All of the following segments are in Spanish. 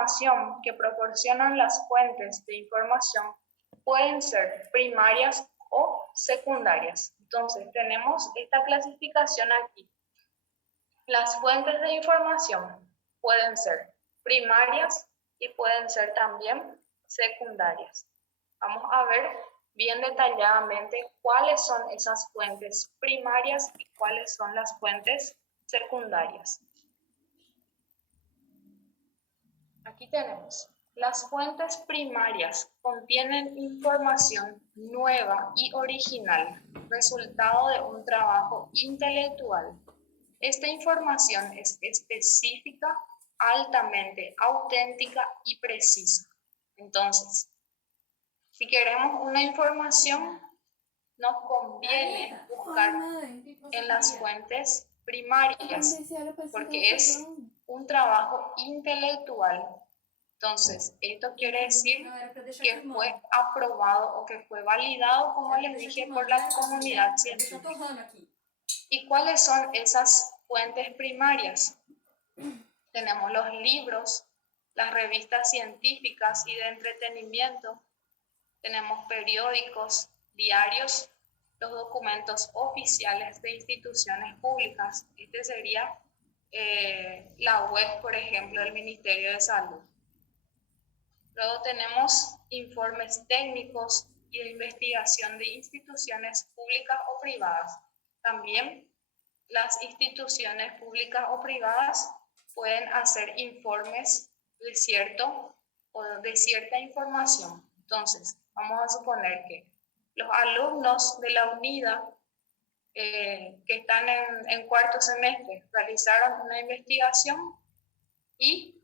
información que proporcionan las fuentes de información pueden ser primarias o secundarias. Entonces, tenemos esta clasificación aquí. Las fuentes de información pueden ser primarias y pueden ser también secundarias. Vamos a ver bien detalladamente cuáles son esas fuentes primarias y cuáles son las fuentes secundarias. Aquí tenemos. Las fuentes primarias contienen información nueva y original, resultado de un trabajo intelectual. Esta información es específica, altamente auténtica y precisa. Entonces, si queremos una información, nos conviene buscar en las fuentes primarias, porque es un trabajo intelectual. Entonces, esto quiere decir que fue aprobado o que fue validado, como les dije, por la comunidad científica. ¿Y cuáles son esas fuentes primarias? Tenemos los libros, las revistas científicas y de entretenimiento, tenemos periódicos, diarios, los documentos oficiales de instituciones públicas. Este sería la web, por ejemplo, del Ministerio de Salud. Luego tenemos informes técnicos y de investigación de instituciones públicas o privadas. También las instituciones públicas o privadas pueden hacer informes de cierta información. Entonces, vamos a suponer que los alumnos de la UNIDA que están en cuarto semestre realizaron una investigación y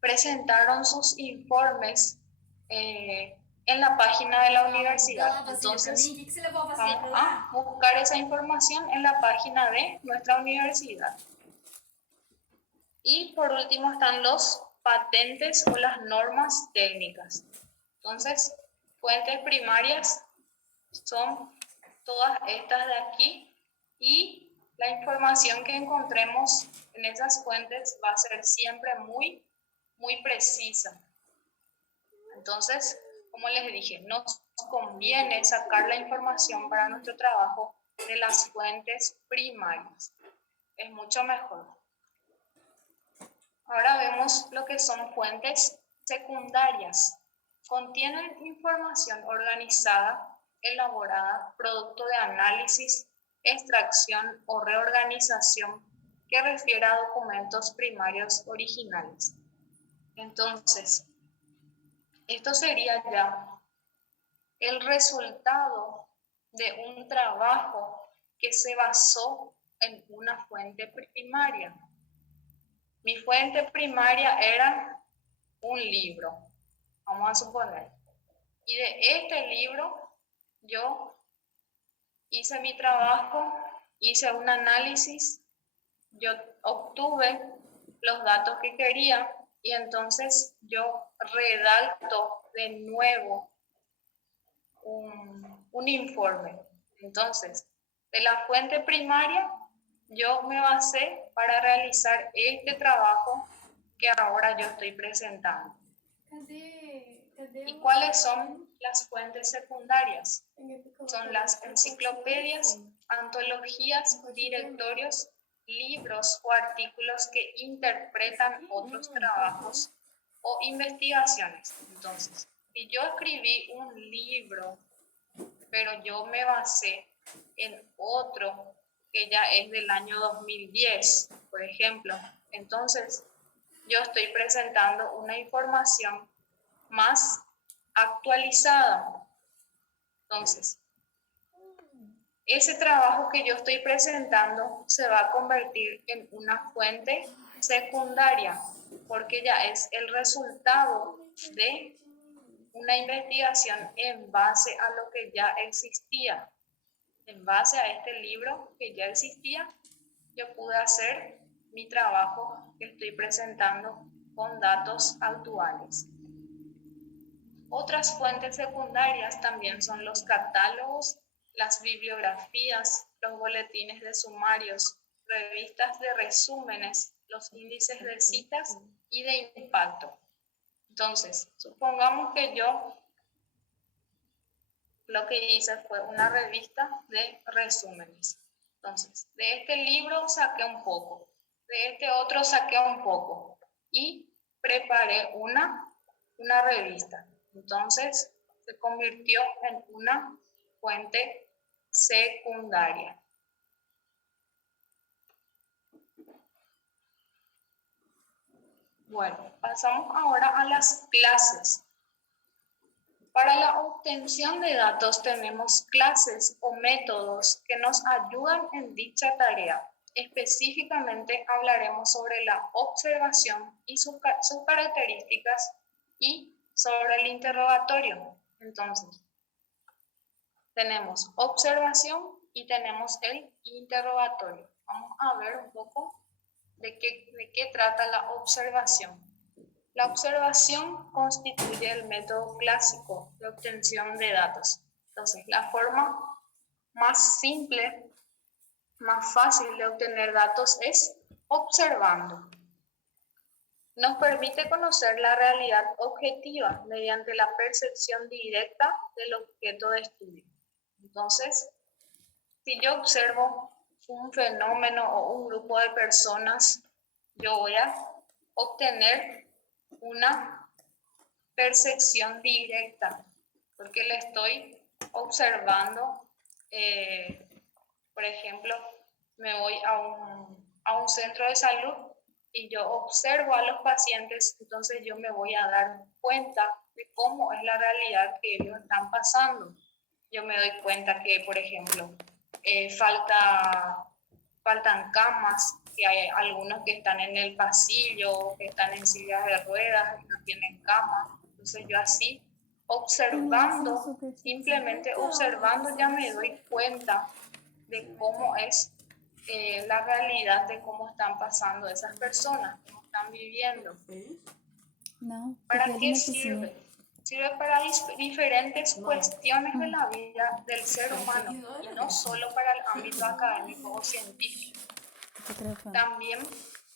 presentaron sus informes en la página de la universidad. Entonces, vamos a buscar esa información en la página de nuestra universidad. Y por último están los patentes o las normas técnicas. Entonces, fuentes primarias son todas estas de aquí y la información que encontremos en esas fuentes va a ser siempre muy precisa. Entonces, como les dije, nos conviene sacar la información para nuestro trabajo de las fuentes primarias. Es mucho mejor. Ahora vemos lo que son fuentes secundarias. Contienen información organizada, elaborada, producto de análisis, extracción o reorganización que refiere a documentos primarios originales. Entonces, esto sería ya el resultado de un trabajo que se basó en una fuente primaria. Mi fuente primaria era un libro, vamos a suponer. Y de este libro yo hice mi trabajo, hice un análisis, yo obtuve los datos que quería y entonces yo redacto de nuevo un informe. Entonces, de la fuente primaria yo me basé para realizar este trabajo que ahora yo estoy presentando. ¿Y cuáles son las fuentes secundarias? Son las enciclopedias, antologías, directorios, libros o artículos que interpretan otros trabajos o investigaciones. Entonces, si yo escribí un libro, pero yo me basé en otro que ya es del año 2010, por ejemplo, entonces yo estoy presentando una información más actualizada. Entonces, ese trabajo que yo estoy presentando se va a convertir en una fuente secundaria, porque ya es el resultado de una investigación en base a lo que ya existía. En base a este libro que ya existía, yo pude hacer mi trabajo que estoy presentando con datos actuales. Otras fuentes secundarias también son los catálogos, las bibliografías, los boletines de sumarios, revistas de resúmenes, los índices de citas y de impacto. Entonces, supongamos que yo lo que hice fue una revista de resúmenes. Entonces, de este libro saqué un poco, de este otro saqué un poco y preparé una revista. Entonces, se convirtió en una fuente secundaria. Bueno, pasamos ahora a las clases. Para la obtención de datos tenemos clases o métodos que nos ayudan en dicha tarea. Específicamente hablaremos sobre la observación y sus características y sobre el interrogatorio. Entonces, tenemos observación y tenemos el interrogatorio. Vamos a ver un poco de qué trata la observación. La observación constituye el método clásico de obtención de datos. Entonces, la forma más simple, más fácil de obtener datos es observando. Nos permite conocer la realidad objetiva mediante la percepción directa del objeto de estudio. Entonces, si yo observo un fenómeno o un grupo de personas, yo voy a obtener una percepción directa, porque le estoy observando, por ejemplo, me voy a un centro de salud y yo observo a los pacientes, entonces yo me voy a dar cuenta de cómo es la realidad que ellos están pasando. Yo me doy cuenta que, por ejemplo, faltan camas, que hay algunos que están en el pasillo, que están en sillas de ruedas y no tienen cama. Entonces yo así, observando, simplemente observando, ya me doy cuenta de cómo es la realidad, de cómo están pasando esas personas, cómo están viviendo. ¿Para qué sirve? Sirve para diferentes cuestiones de la vida del ser humano y no solo para el ámbito académico o científico. También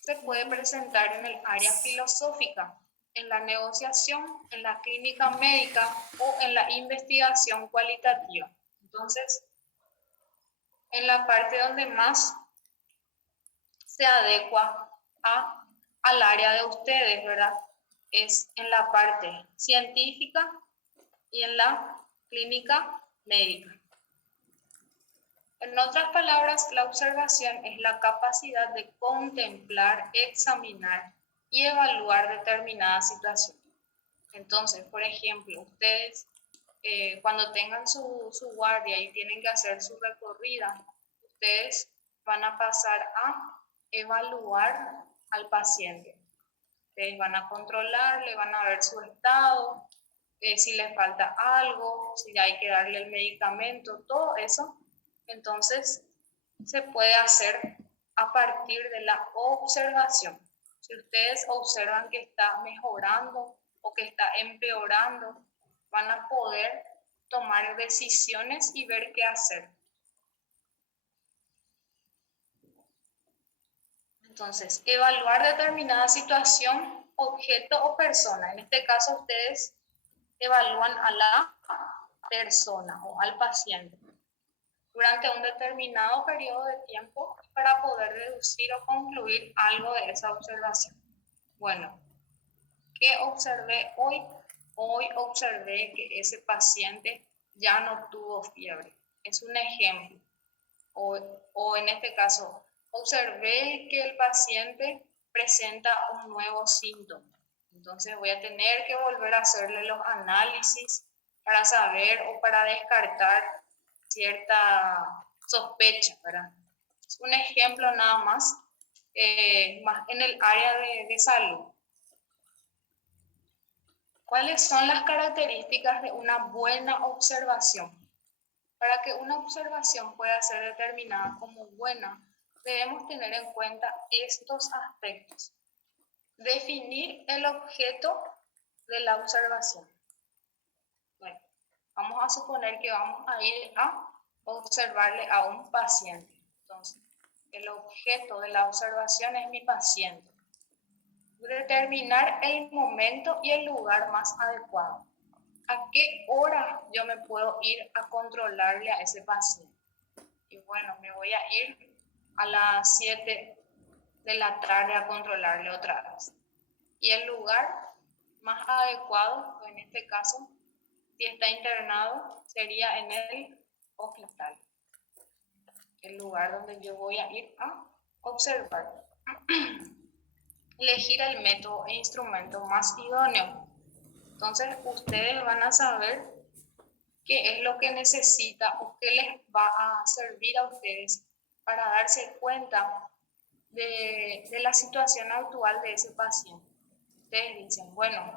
se puede presentar en el área filosófica, en la negociación, en la clínica médica o en la investigación cualitativa. Entonces, en la parte donde más se adecua al área de ustedes, ¿verdad? Es en la parte científica y en la clínica médica. En otras palabras, la observación es la capacidad de contemplar, examinar y evaluar determinadas situaciones. Entonces, por ejemplo, ustedes cuando tengan su guardia y tienen que hacer su recorrida, ustedes van a pasar a evaluar al paciente. Ustedes van a controlar, le van a ver su estado, si le falta algo, si hay que darle el medicamento, todo eso. Entonces, se puede hacer a partir de la observación. Si ustedes observan que está mejorando o que está empeorando, van a poder tomar decisiones y ver qué hacer. Entonces, evaluar determinada situación, objeto o persona. En este caso, ustedes evalúan a la persona o al paciente durante un determinado periodo de tiempo para poder deducir o concluir algo de esa observación. Bueno, ¿qué observé hoy? Hoy observé que ese paciente ya no tuvo fiebre. Es un ejemplo. O en este caso, observé que el paciente presenta un nuevo síntoma. Entonces voy a tener que volver a hacerle los análisis para saber o para descartar cierta sospecha, ¿verdad? Es un ejemplo nada más, más en el área de salud. ¿Cuáles son las características de una buena observación? Para que una observación pueda ser determinada como buena, debemos tener en cuenta estos aspectos. Definir el objeto de la observación. Bueno, vamos a suponer que vamos a ir a observarle a un paciente. Entonces, el objeto de la observación es mi paciente. Determinar el momento y el lugar más adecuado. ¿A qué hora yo me puedo ir a controlarle a ese paciente? Y bueno, me voy a ir a las 7 de la tarde a controlarle otra vez. Y el lugar más adecuado, en este caso, si está internado, sería en el hospital. El lugar donde yo voy a ir a observar. Elegir el método e instrumento más idóneo. Entonces, ustedes van a saber qué es lo que necesita o qué les va a servir a ustedes para darse cuenta de la situación actual de ese paciente. Ustedes dicen, bueno,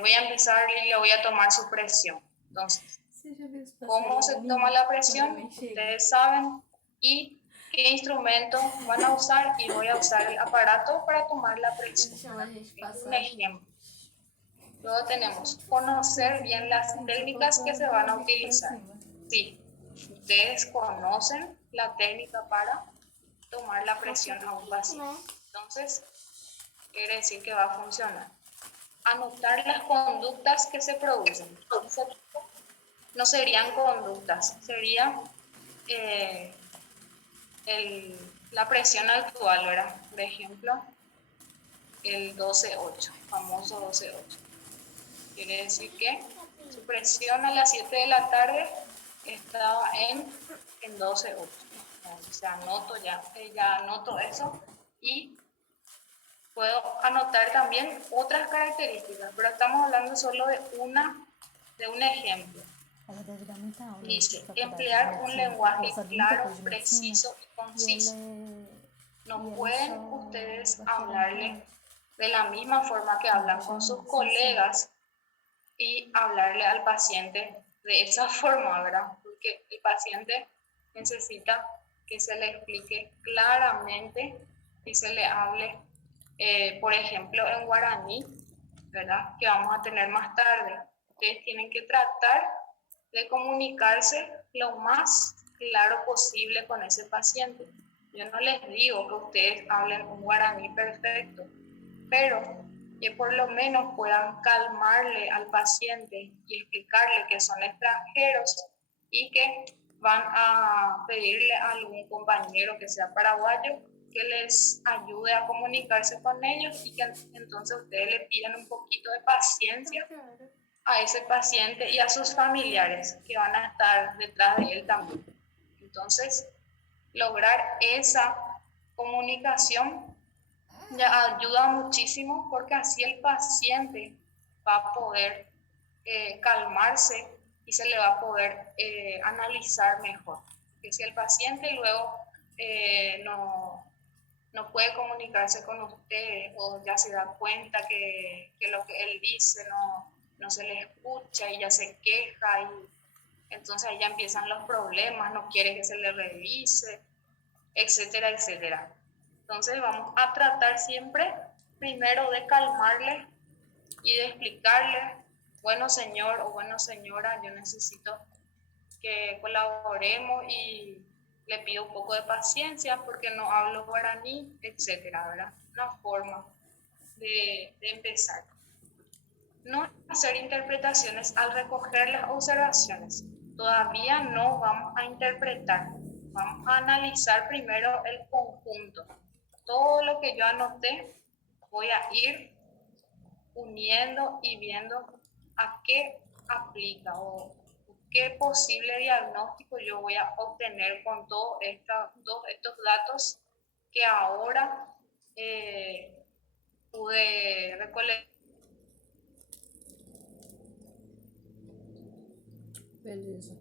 voy a empezar y le voy a tomar su presión. Entonces, ¿cómo se toma la presión? Ustedes saben, y qué instrumento van a usar, y voy a usar el aparato para tomar la presión. Es un ejemplo. Luego tenemos conocer bien las técnicas que se van a utilizar. Sí, ustedes conocen la técnica para tomar la presión a un paciente. Entonces, quiere decir que va a funcionar. Anotar las conductas que se producen. No serían conductas, sería la presión actual, ¿verdad? Por ejemplo, el 12-8, famoso 12-8. Quiere decir que su presión a las 7 de la tarde estaba en 12-8. O sea, ya anoto eso, y puedo anotar también otras características, pero estamos hablando solo de un ejemplo. Dice, emplear un lenguaje claro, preciso y conciso. No pueden ustedes hablarle de la misma forma que hablan con sus colegas y hablarle al paciente de esa forma, ¿verdad? Porque el paciente necesita que se le explique claramente y se le hable, por ejemplo, en guaraní, ¿verdad? Que vamos a tener más tarde. Ustedes tienen que tratar de comunicarse lo más claro posible con ese paciente. Yo no les digo que ustedes hablen un guaraní perfecto, pero que por lo menos puedan calmarle al paciente y explicarle que son extranjeros y que van a pedirle a algún compañero que sea paraguayo que les ayude a comunicarse con ellos, y que entonces ustedes le pidan un poquito de paciencia a ese paciente y a sus familiares que van a estar detrás de él también. Entonces, lograr esa comunicación ya ayuda muchísimo, porque así el paciente va a poder calmarse y se le va a poder analizar mejor. Que si el paciente luego no puede comunicarse con usted, o ya se da cuenta que lo que él dice no se le escucha y ya se queja, y entonces ahí ya empiezan los problemas, no quiere que se le revise, etcétera, etcétera. Entonces vamos a tratar siempre primero de calmarle y de explicarle, bueno señor o bueno señora, yo necesito que colaboremos y le pido un poco de paciencia porque no hablo guaraní, etcétera, ¿verdad? Una forma de empezar. No hacer interpretaciones al recoger las observaciones. Todavía no vamos a interpretar. Vamos a analizar primero el conjunto. Todo lo que yo anoté voy a ir uniendo y viendo a qué aplica o qué posible diagnóstico yo voy a obtener con todos estos datos que ahora pude recolectar. Beleza.